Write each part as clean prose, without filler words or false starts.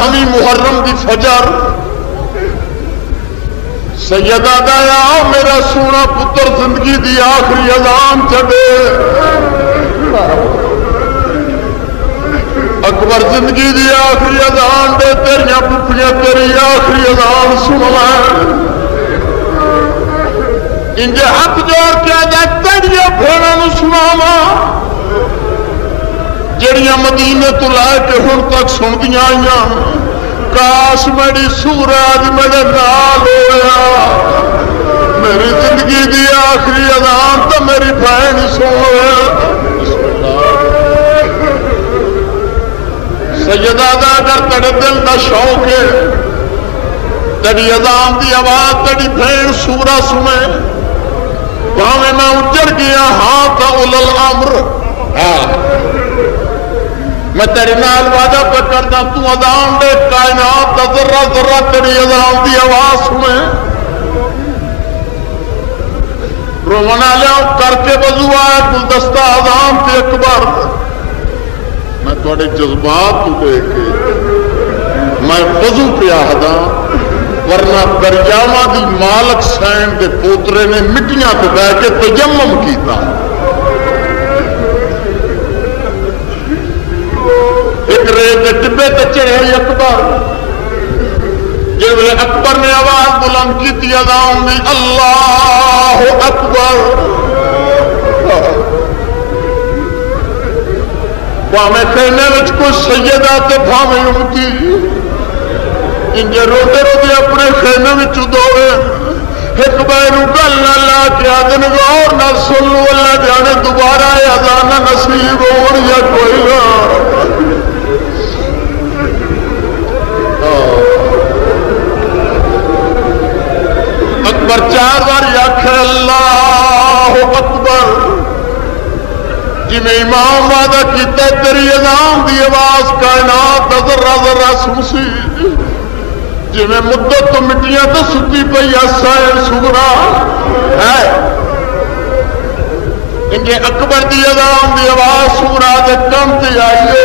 10ویں محرم دی فجر سیدہ دایا میرا سونا پتر زندگی دی آخری اذان چڑے اکبر زندگی دی آخری اذان دے تیریاں پپیاں تیری آخری اذان سن لیں انجے ہاتھ جوڑ کے آجا تیریاں بھیڑاں سناوا جڑیاں مدینے تو لائے کے ہن تک سن دیاں آئیاں کاش میری سورج میرے نال ہویا میری زندگی دی آخری اذان تو میری بہن سن سیدہ دا اگر تیرے دل دا شوق ہے تیری اذان دی آواز تیری بہن سورہ سنے بھاویں میں اجڑ گیا ہاں تا اول الامر میں تیرے نال وعدہ پہ کرتا تو اذان دے کائنات دا ذرہ ذرہ تیری اذان دی آواز سنے رونا لیاؤ کر کے وضو آئے گلدستہ اذان تے اکبر میں تھوڑے جذبات تو دیکھ کے میں وضو پہ آہدا ورنہ دریاواں دی مالک سین دے پوترے نے مٹیاں تے بیٹھ کے تیمم کیتا ایک ریت دے ٹبے تے چڑھے اکبر جب اکبر نے آواز بلند کی تھی اذان دی اللہ اکبر بھاویں کہنے وچ کوئی سیدہ تے بھاویں اونتی انجے روتے روتے اپنے خیمے میں دوڑے ایک بینو گل نہ لا کے آدن غور نہ سن لو اللہ جانے دوبارہ اذان نصیب ہو یا کوئی نہ اکبر 4 بار آکھے اللہ اکبر جی میں امام وعدہ کیتا تیری اذان دی آواز کائنات ذرہ ذرہ سنسی جی میں مدت تو مٹیاں تو ستی پئی سائن سگرا ہے انجھے اکبر دی اذان دی آواز سورا دے کم تے آئیے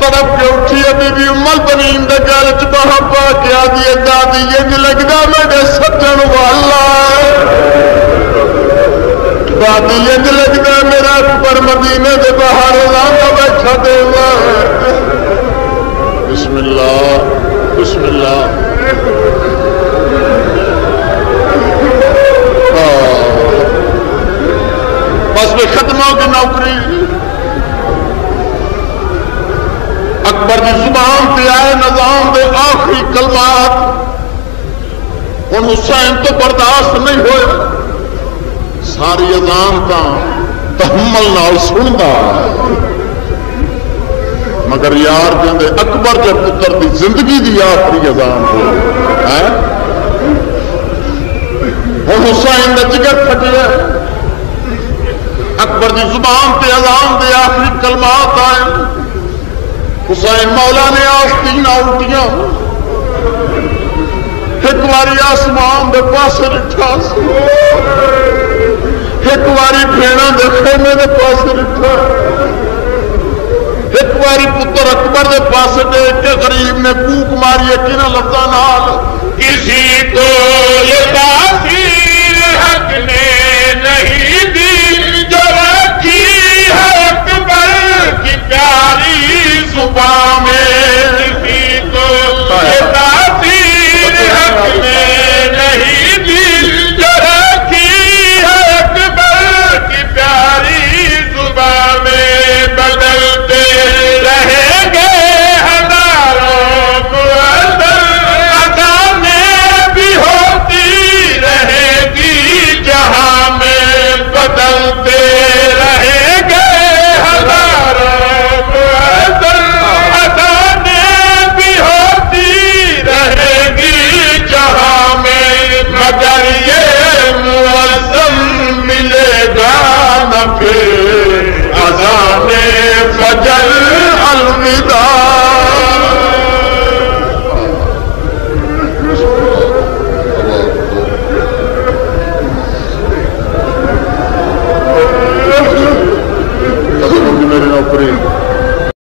طرف کے اٹھی ابھی بھی امال بنین دے گل چباہ پا کے آدھی دادی یہ لگدا میرے سجن والا دادی یہ لگدا میرا اکبر مدینے دے باہر اذان بیٹھا دے بسم اللہ بسم اللہ بس میں ختموں کی نوکری اکبر کی زبان پہ آئے نظام دے آخری کلمات ان حسین تو برداشت نہیں ہوئے ساری اذان کا تحمل نال سندا مگر یار کہندے اکبر کے پتر دی زندگی دی آخری اذان ہو ہن حسین دا جگر پھٹیا اکبر دی زبان تے اذان دے آخری کلمات آئے حسین مولا نے آستیناں الٹیاں ایک واری آسمان دے پاسے رٹھا ایک واری بھیڑاں دے خیمے دے پاسے رٹھا ایک باری پتر اکبر دے پاس دیکھ کے غریب نے کوک ماری کنہ لفظاں نال کسی کو یہ کافی